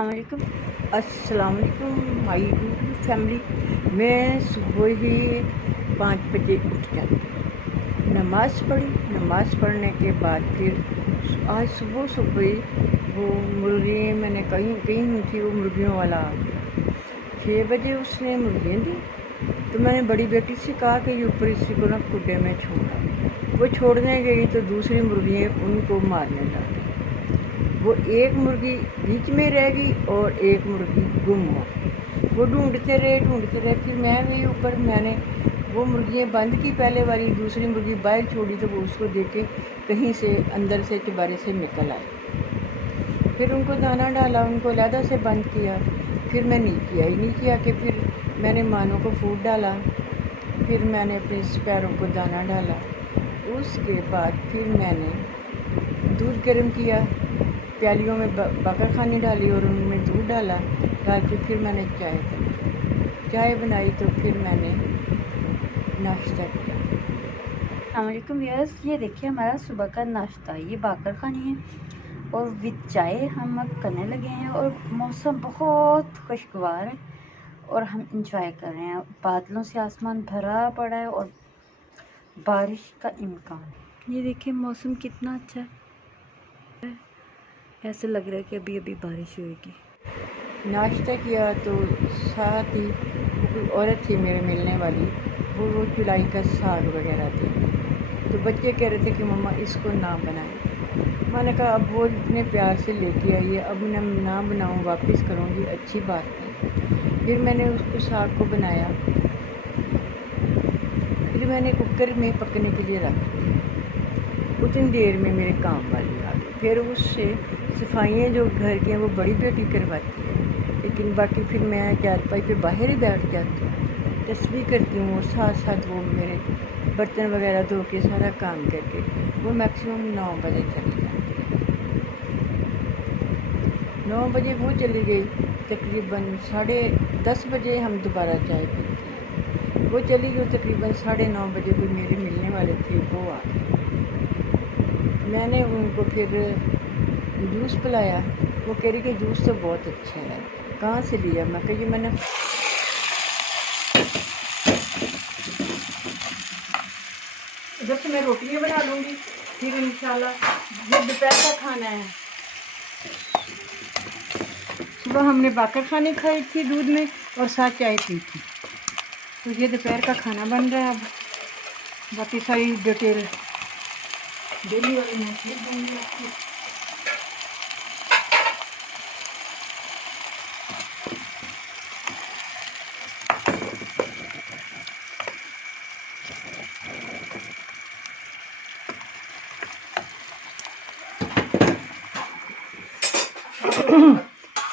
علیکم السلام علیکم مائی یوٹیوب فیملی. میں صبح ہی 5 بجے اٹھ جاتی، نماز پڑھی. نماز پڑھنے کے بعد پھر آج صبح ہی وہ مرغی میں نے کہیں ہوئی تھی، وہ مرغیوں والا آ گیا. 6 بجے اس نے مرغیاں دی تو میں نے بڑی بیٹی سے کہا کہ یہ اوپر اسی کو نا کھڈے میں چھوڑا. وہ چھوڑنے گئی تو دوسری مرغیاں ان کو مارنے لگی. وہ ایک مرغی بیچ میں رہ گئی اور ایک مرغی گم ہو گئی. وہ ڈھونڈتے رہے. پھر میں گئی اوپر، میں نے وہ مرغیاں بند کی پہلے والی، دوسری مرغی باہر چھوڑی تو وہ اس کو دیکھ کے کہیں سے اندر سے چبارے سے نکل آئی. پھر ان کو دانہ ڈالا، ان کو علیحدہ سے بند کیا. پھر میں نیچے آ کے پھر میں نے مانوں کو فوڈ ڈالا. پھر میں نے اپنے سپیروں کو دانہ ڈالا. اس کے بعد پھر میں نے دودھ گرم کیا، پیالیوں میں باقر خانی ڈالی اور ان میں دودھ ڈال کے پھر میں نے چائے بنائی. تو پھر میں نے ناشتہ کیا. السلام علیکم ویئرس. یہ دیکھیے ہمارا صبح کا ناشتہ، یہ باقر خانی ہے اور وتھ چائے ہم اب کرنے لگے ہیں. اور موسم بہت خوشگوار ہے اور ہم انجوائے کر رہے ہیں. بادلوں سے آسمان بھرا پڑا ہے اور بارش کا امکان ہے. یہ دیکھیے موسم کتنا اچھا ہے، ایسے لگ رہا ہے کہ ابھی ابھی بارش ہوئے گی. ناشتہ کیا تو ساتھ ہی کوئی عورت تھی میرے ملنے والی، وہ چلائی کا ساگ وغیرہ تھی. تو بچے کہہ رہے تھے کہ مما اس کو نہ بنائیں. میں نے کہا اب وہ اتنے پیار سے لے کے آئی ہے، اب میں نہ بناؤں واپس کروں گی، اچھی بات نہیں. پھر میں نے اس کو ساگ کو بنایا. پھر میں نے کوکر میں پکنے کے لیے رکھ دیا. اتنی دیر میں میرے کام والی آ گئی. پھر اس سے صفائیاں جو گھر کی ہیں وہ بڑی بیٹی کرواتی ہے، لیکن باقی پھر میں چارپائی پہ باہر ہی بیٹھ جاتی ہوں، تسبیح کرتی ہوں اور ساتھ ساتھ وہ میرے برتن وغیرہ دھو کے سارا کام کر کے وہ میکسیمم 9 بجے چلی جاتی ہے. 9 بجے وہ چلی گئی، تقریباً 10:30 بجے ہم دوبارہ چائے پیتے ہیں. وہ چلی گئی تقریباً 9:30 بجے. کوئی میرے ملنے والے تھے وہ آ گئے. میں نے ان کو پھر جوس پلایا. وہ کہہ رہی کہ جوس تو بہت اچھا ہے، کہاں سے لیا؟ میں کہ یہ میں نے ادھر سے میں روٹیاں بنا لوں گی. پھر انشاءاللہ یہ دوپہر کا کھانا ہے. صبح ہم نے باقر خانی کھائی تھی دودھ میں اور ساتھ چائے پی تھی. تو یہ دوپہر کا کھانا بن رہا ہے. اب باقی ساری ڈیٹیل ڈیلی والی میں پھر دوں گی آپ کو.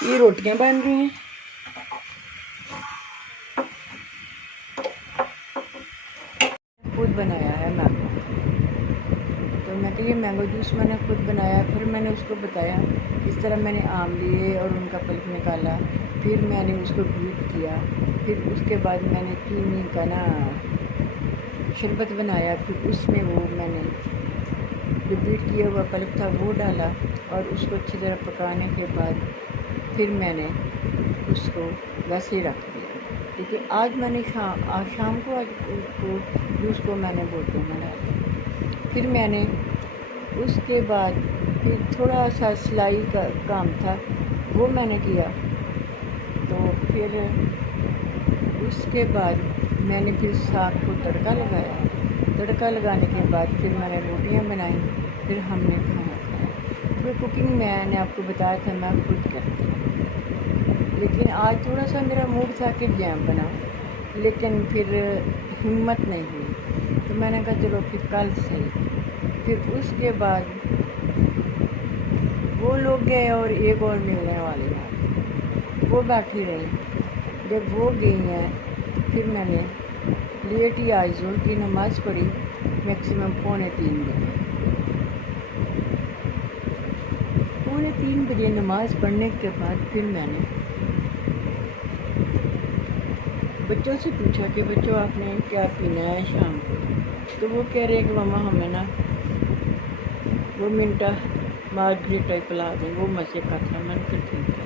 یہ روٹیاں بن رہی ہیں. خود بنایا ہے مینگو، تو میں کہ یہ مینگو جوس میں نے خود بنایا. پھر میں نے اس کو بتایا اس طرح میں نے آم لیے اور ان کا پلپ نکالا. پھر میں نے اس کو بیٹ کیا. پھر اس کے بعد میں نے چینی کا نا شربت بنایا. پھر اس میں وہ میں نے جو بیٹ کیا ہوا پلپ تھا وہ ڈالا اور اس کو اچھی طرح پکانے کے بعد پھر میں نے اس کو ویسے ہی رکھ دیا. لیکن آج میں نے شام کو جوس کو میں نے بوتل میں ڈالا. پھر میں نے اس کے بعد پھر تھوڑا سا سلائی کا کام تھا وہ میں نے کیا. تو پھر اس کے بعد میں نے پھر ساگ کو تڑکا لگایا. تڑکا لگانے کے بعد پھر میں نے روٹیاں بنائیں. پھر ہم نے کھانا کھایا. پھر کوکنگ میں نے آپ کو بتایا تھا میں خود کرتی ہوں، لیکن آج تھوڑا سا میرا موڈ تھا کہ جیم بناؤں، لیکن پھر ہمت نہیں ہوئی. تو میں نے کہا چلو پھر کل صحیح. پھر اس کے بعد وہ لوگ گئے اور ایک اور ملنے والی ہیں وہ بیٹھی رہی. جب وہ گئی ہیں پھر میں نے لیٹ ہی آج ظہر کی نماز پڑھی میکسیمم 2:45 بجے. 2:45 بجے نماز پڑھنے کے بعد پھر میں نے بچوں سے پوچھا کہ بچوں آپ نے کیا پینا ہے شام کو؟ تو وہ کہہ رہے ہیں کہ ماما ہمیں نا وہ منٹا مارگریٹا پلا دیں، وہ مزے کا تھا. میں نے کہا ٹھیک ہے.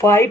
5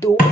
2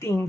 3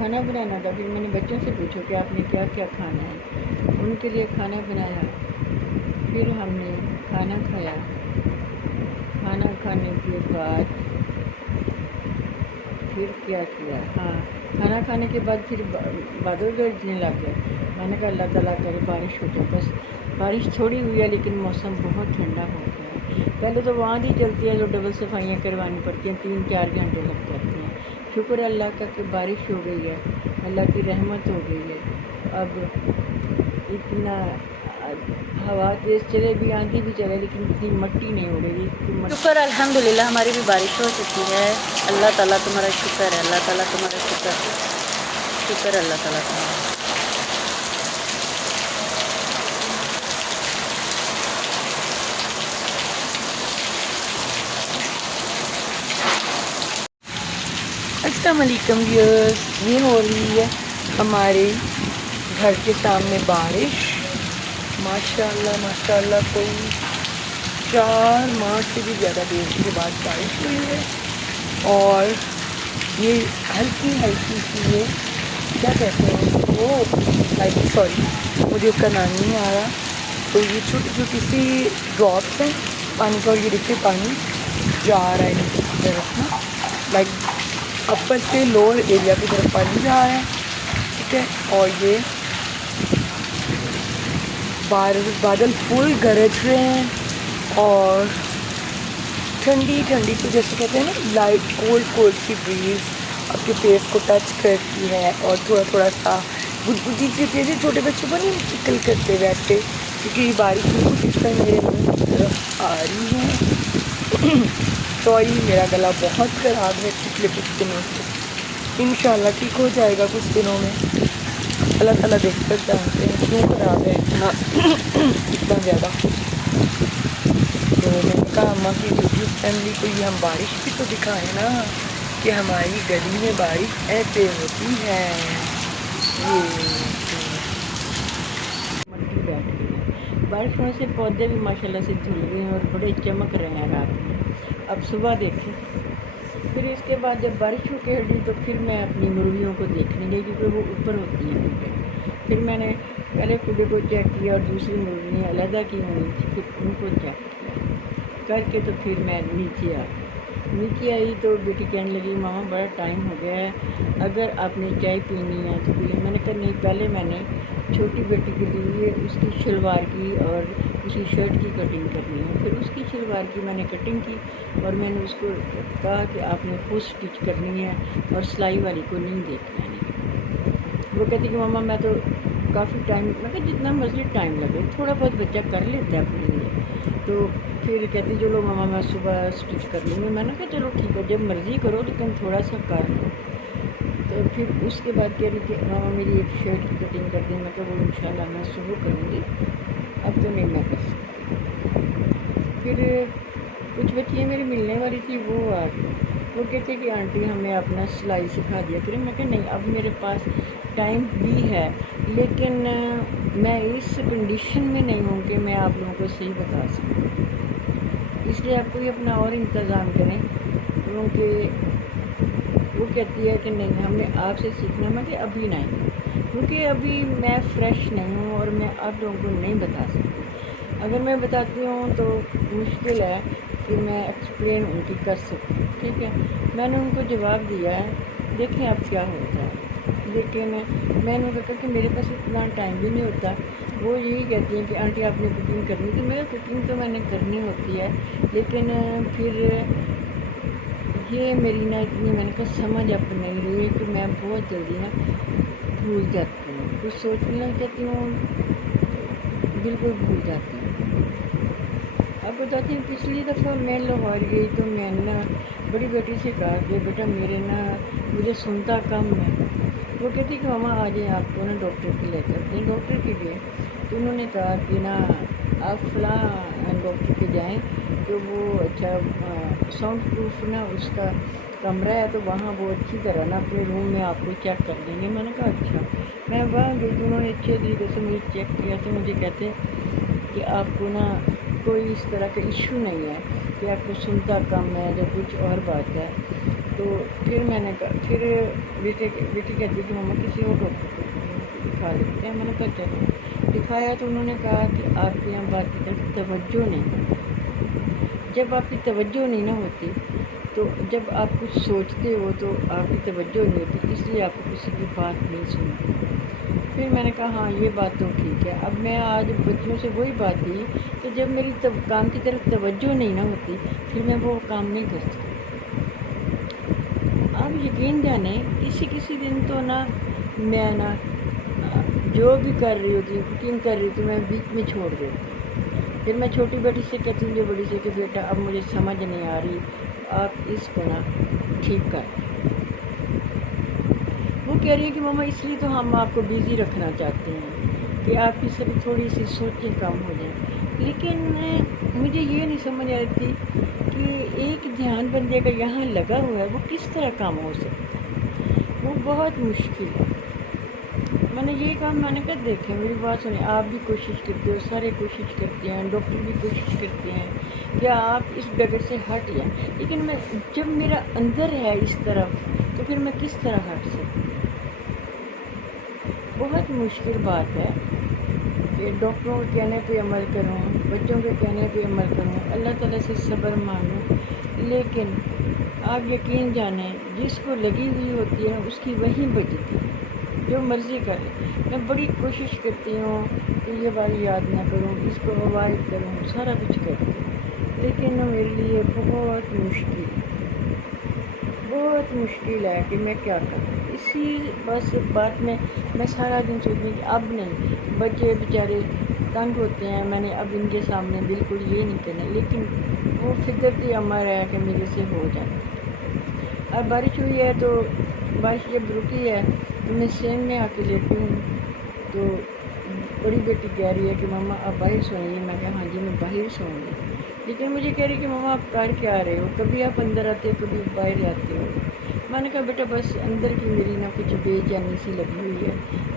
کھانا بنانا تھا. پھر میں نے بچوں سے پوچھا کہ آپ نے کیا کیا کھانا ہے. ان کے لیے کھانا بنایا. پھر ہم نے کھانا کھایا. کھانا کھانے کے بعد پھر کیا کیا؟ ہاں، کھانا کھانے کے بعد پھر بادل گرجنے لگ گئے. میں نے کہا اللہ تعالیٰ کرے بارش ہو جائے. بس بارش تھوڑی ہوئی ہے لیکن موسم بہت ٹھنڈا ہو گیا ہے. پہلے تو وہاں بھی چلتی ہے تو ڈبل صفائیاں کروانی پڑتی ہیں, 3-4 گھنٹے لگ جاتے ہیں. شکر ہے اللہ کا کہ بارش ہو گئی ہے, اللہ کی رحمت ہو گئی ہے. اب اتنا ہوا تیز چلے بھی, آندھی بھی چلے, لیکن اتنی مٹی نہیں اڑے گی. شکر الحمدللہ ہماری بھی بارش ہو چکی ہے. اللہ تعالیٰ تمہارا شکر ہے, اللہ تعالیٰ تمہارا شکر ہے, شکر اللہ تعالیٰ تمہارا. السلام علیکم ویئرس. یہ ہو رہی ہے ہمارے گھر کے سامنے بارش. ماشاءاللہ ماشاءاللہ کوئی 4 ماہ سے بھی زیادہ دیر کے بعد بارش ہوئی ہے. اور یہ ہلکی ہلکی سی یہ کیا کہتے ہیں وہ سوری مجھے اس کا نام نہیں آ رہا. تو یہ چھوٹی چھوٹی سی ڈراپس ہیں پانی کا, اور یہ دیکھیے پانی جا رہا ہے نیچے کی طرف نا, لائک اپر سے لوور ایریا کی طرف پانی جا رہا ہے. ٹھیک ہے, اور یہ بادل فل گرج رہے ہیں اور ٹھنڈی ٹھنڈی سی جیسے کہتے ہیں نا لائٹ کولڈ سی بریز آپ کے فیس کو ٹچ کرتی ہے. اور تھوڑا تھوڑا سا گدگدی سی چیزیں چھوٹے بچوں کو نہیں ٹکل کرتے ویسے, کیونکہ یہ بارش میں کچھ اس طرح میرے منہ کی طرف آ رہی ہے. سوری میرا گلا بہت خراب ہے پچھلے کچھ دنوں سے. انشاءاللہ ٹھیک ہو جائے گا کچھ دنوں میں. اللہ تعالیٰ دیکھ کر جانتے ہیں کیوں خراب ہے اتنا زیادہ. تو میں نے کہا اماں کی یوٹیوب فیملی کو یہ ہم بارش بھی تو دکھائیں نا کہ ہماری گلی میں بارش ایسے ہوتی ہے. مٹی بیٹھ گئی ہے. بارش ہونے سے پودے بھی ماشاءاللہ سے دھل گئے ہیں اور بڑے چمک رہے ہیں رات میں. اب صبح دیکھیں. پھر اس کے بعد جب بارش ہو کے ہٹی تو پھر میں اپنی مرغیوں کو دیکھنے گئی کیونکہ وہ اوپر ہوتی ہیں خڈے. پھر میں نے پہلے خڈے کو چیک کیا اور دوسری مرغیاں علیحدہ کی ہوئی تھی, پھر ان کو چیک کر کے تو پھر میں نیچے آئی تو بیٹی کہنے لگی ماما بڑا ٹائم ہو گیا ہے, اگر آپ نے چائے پینی ہے تو پی. میں نے کہا نہیں, پہلے میں نے چھوٹی بیٹی کے لیے اس کی شلوار کی اور اس کی شرٹ کی کٹنگ کرنی ہے. پھر اس کی شلوار کی میں نے کٹنگ کی اور میں نے اس کو کہا کہ آپ نے خود اسٹچ کرنی ہے اور سلائی والی کو نہیں دیکھنا ہے. وہ کہتی کہ ماما میں تو کافی ٹائم, میں کہ جتنا مرضی ٹائم لگے, تھوڑا بہت بچہ کر لیتا ہے اپنے لیے. تو پھر کہتی چلو ماما میں صبح اسٹچ کر لوں گی. میں نے کہا چلو ٹھیک ہے, جب مرضی کرو لیکن تھوڑا سا کر لو. تو پھر اس کے بعد کہہ رہی کہ ماما میری ایک شرٹ کی کٹنگ کر دیں. میں کہا وہ انشاءاللہ میں صبح کروں گی, اب تو نہیں میں کر سکتی. پھر کچھ بچیاں میری ملنے والی تھی وہ آ گئی. وہ کہتے کہ آنٹی ہمیں اپنا سلائی سکھا دیا کریں. میں کہا نہیں, اب میرے پاس ٹائم بھی ہے لیکن میں اس کنڈیشن میں نہیں ہوں کہ میں آپ لوگوں کو صحیح بتا سکوں. اس لیے آپ کوئی اپنا اور انتظام کریں, کیونکہ وہ کہتی ہے کہ نہیں ہم نے آپ سے سیکھنا. میں کہ ابھی نہیں, کیونکہ ابھی میں فریش نہیں ہوں اور میں آپ لوگوں کو نہیں بتا سکتی. اگر میں بتاتی ہوں تو مشکل ہے کہ میں ایکسپلین ان کی کر سکوں. ٹھیک ہے, میں نے ان کو جواب دیا ہے, دیکھیں اب کیا ہوتا ہے. لیکن میں نے کہا کہ میرے پاس اتنا ٹائم بھی نہیں ہوتا. وہ یہی کہتی ہیں کہ آنٹی آپ نے کوکنگ کرنی تھی. میرا کوکنگ تو میں نے کرنی ہوتی ہے لیکن پھر یہ میری نا اتنی, میں نے کہا سمجھ اب نہیں رہی ہے کہ میں بہت جلدی نا بھول جاتی ہوں. کچھ سوچنا چاہتی ہوں بالکل بھول جاتی ہوں. اب بتاتی ہوں, پچھلی دفعہ میں لاہور گئی تو میں نے نا بڑی بیٹی سے کہا کہ بیٹا میرے نا مجھے سنتا کم ہے. وہ کہتی کہ ماما آ جائیں آپ کو نا ڈاکٹر کے لے چلتے ہیں. ڈاکٹر کے گئے تو انہوں نے کہا کہ نا آپ فلاں ڈاکٹر کے جائیں تو وہ اچھا ساؤنڈ پروف نا اس کا کمرہ ہے, تو وہاں وہ اچھی طرح نا اپنے روم میں آپ کو چیک کر دیں گے. میں نے کہا اچھا. میں وہاں گئی تو انہوں نے اچھے طریقے سے مجھے چیک کیا. تو مجھے کہتے کہ آپ کو نا کوئی اس طرح کا ایشو نہیں ہے کہ آپ کو سنتا کم ہے یا کچھ اور بات ہے. تو پھر میں نے کہا، پھر بیٹی کہتی کہ مما کسی اور ڈاکٹر کو دکھا لیتے ہیں. میں نے کہا چلو دکھایا تو انہوں نے کہا کہ آپ کی یہاں بات کی طرف توجہ نہیں. جب آپ کی توجہ نہیں نہ ہوتی تو جب آپ کچھ سوچتے ہو تو آپ کی توجہ نہیں ہوتی، اس لیے آپ کو کسی کی بات نہیں سنتی. پھر میں نے کہا ہاں یہ بات تو ٹھیک ہے. اب میں آج بچوں سے وہی بات کی کہ جب میری کام کی طرف توجہ نہیں نہ ہوتی پھر میں وہ کام نہیں کرتی. آپ یقین جانیں کسی دن تو میں جو بھی کر رہی ہوتی کوکنگ کر رہی تھی میں بیچ میں چھوڑ دیتی. پھر میں چھوٹی بیٹی سے کہتی ہوں جو بڑی سے کہ بیٹا اب مجھے سمجھ نہیں آ رہی، آپ اس کو ٹھیک کر. وہ کہہ رہی ہے کہ مما اس لیے تو ہم آپ کو بیزی رکھنا چاہتے ہیں کہ آپ کی سب تھوڑی سی سوچیں کم ہو جائیں. لیکن مجھے یہ نہیں سمجھ آ رہی تھی کہ ایک دھیان بندے کا یہاں لگا ہوا ہے وہ کس طرح کام ہو سکتا ہے. وہ بہت مشکل ہے. میں نے یہ کہا، میں نے کہا دیکھیں میری بات سنیں، آپ بھی کوشش کرتے ہو، سارے کوشش کرتے ہیں، ڈاکٹر بھی کوشش کرتے ہیں کہ آپ اس ڈگر سے ہٹ جائیں، لیکن جب میرا اندر ہے اس طرف تو پھر میں کس طرح ہٹ سکتی. بہت مشکل بات ہے کہ ڈاکٹروں کے کہنے پہ عمل کروں، بچوں کے کہنے پہ عمل کروں، اللہ تعالیٰ سے صبر مانگوں. لیکن آپ یقین جانیں جس کو لگی ہوئی ہوتی ہے اس کی وہی بجتی ہے، جو مرضی کرے. میں بڑی کوشش کرتی ہوں کہ یہ بات یاد نہ کروں، اس کو اوائڈ کروں، سارا کچھ کرتی ہوں، لیکن میرے لیے بہت مشکل ہے کہ میں کیا کروں. اسی بس بات میں سارا دن سوچتی ہوں کہ اب نہیں، بچے بیچارے تنگ ہوتے ہیں، میں نے اب ان کے سامنے بالکل یہ نہیں کرنا. لیکن وہ فطرتی امر ہے کہ میرے سے ہو جائے. اب بارش ہوئی ہے تو بارش جب رکی ہے تو میں سین میں آ کے لیٹی ہوں تو بڑی بیٹی کہہ رہی ہے کہ مما آپ باہر سوئیں گی. میں کہا ہاں جی میں باہر سوؤں گی. لیکن مجھے کہہ رہی کہ مما آپ کر کے آ رہے ہو، کبھی آپ اندر آتے ہو کبھی باہر آتے ہو. میں نے کہا بیٹا بس اندر کی میری کچھ بے چینی سی لگی ہوئی ہے،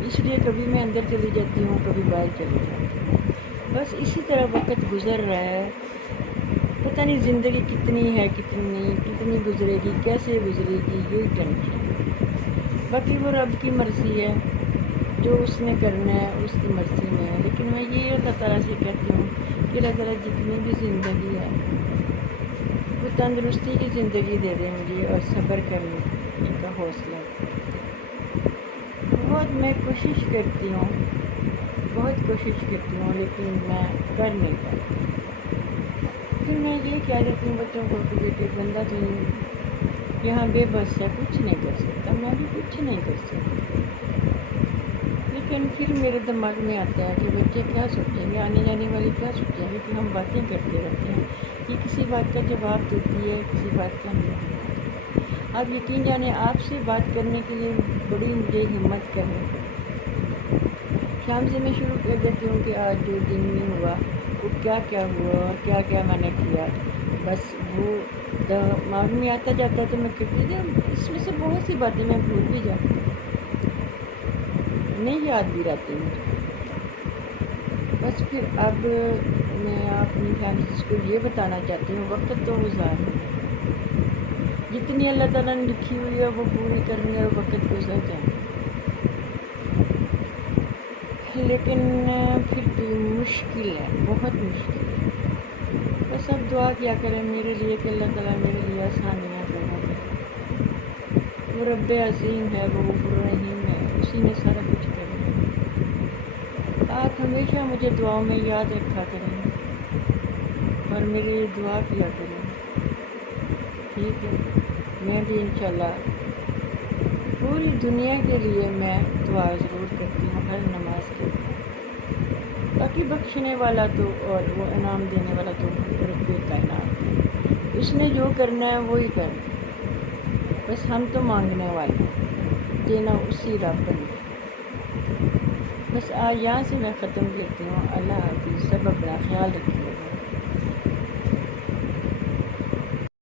اس لیے کبھی میں اندر چلی جاتی ہوں کبھی باہر چلی جاتی ہوں. بس اسی طرح وقت گزر رہا ہے. پتہ نہیں زندگی کتنی ہے کتنی گزرے گی، کیسے گزرے گی، یہی ٹینشن. باقی وہ رب کی مرضی ہے، جو اس نے کرنا ہے اس کی مرضی میں ہے. لیکن میں یہ اللہ تعالیٰ سے کہتی ہوں کہ اللہ تعالیٰ جتنی بھی زندگی ہے وہ تندرستی کی زندگی دے دے مجھے اور صبر کرنے کا حوصلہ. بہت میں کوشش کرتی ہوں لیکن میں کر نہیں پاتی. پھر میں یہ کہہ دیتی ہوں بچوں کو کہ بیٹے بندہ تو یہاں بے بس ہے، کچھ نہیں کر سکتا، میں بھی کچھ نہیں کر سکتی. لیکن پھر میرے دماغ میں آتا ہے کہ بچے کیا سوچیں گے، آنے جانے والے کیا سوچیں گے کہ ہم باتیں کرتے رہتے ہیں. یہ کسی بات کا جواب دیتی ہے، کسی بات کا نہیں دیتی. آپ یقین جانیں آپ سے بات کرنے کے لیے بڑی مجھے ہمت کرنی پڑی. شام سے میں شروع کر دیتی ہوں کہ آج جو دن میں ہوا وہ کیا ہوا اور کیا میں نے کیا. بس وہ دماغ میں آتا جاتا تو میں کرتی تھی. اس میں سے بہت سی باتیں میں بھول بھی جاتی ہوں، نہیں یاد بھی رہتی مجھے. بس پھر اب میں اپنی فیملیز کو یہ بتانا چاہتی ہوں وقت تو گزار ہے، جتنی اللہ تعالیٰ نے لکھی ہوئی ہے وہ پوری کرنی ہے اور وقت گزر جائے. لیکن پھر بھی مشکل ہے، بہت مشکل ہے. بس اب دعا کیا کریں میرے لیے کہ اللہ تعالیٰ میرے لیے آسانیاں پیدا کرے. وہ رب عظیم ہے، وہ غفور رحیم ہے، اسی نے سارا کچھ کرنا ہے. آپ ہمیشہ مجھے دعاؤں میں یاد رکھا کریں اور میری دعا کیا کریں، ٹھیک ہے. میں بھی انشاءاللہ پوری دنیا کے لیے میں دعا ضرور کرتی ہوں ہر نماز کے بعد. باقی بخشنے والا تو اور وہ انعام دینے والا تو رب کائنات ہے، اس نے جو کرنا ہے وہی کرنا ہے. بس ہم تو مانگنے والے ہیں، دینا اسی رب نے. بس آج یہاں سے میں ختم کرتی ہوں. اللہ حافظ. سب اپنا خیال رکھیں.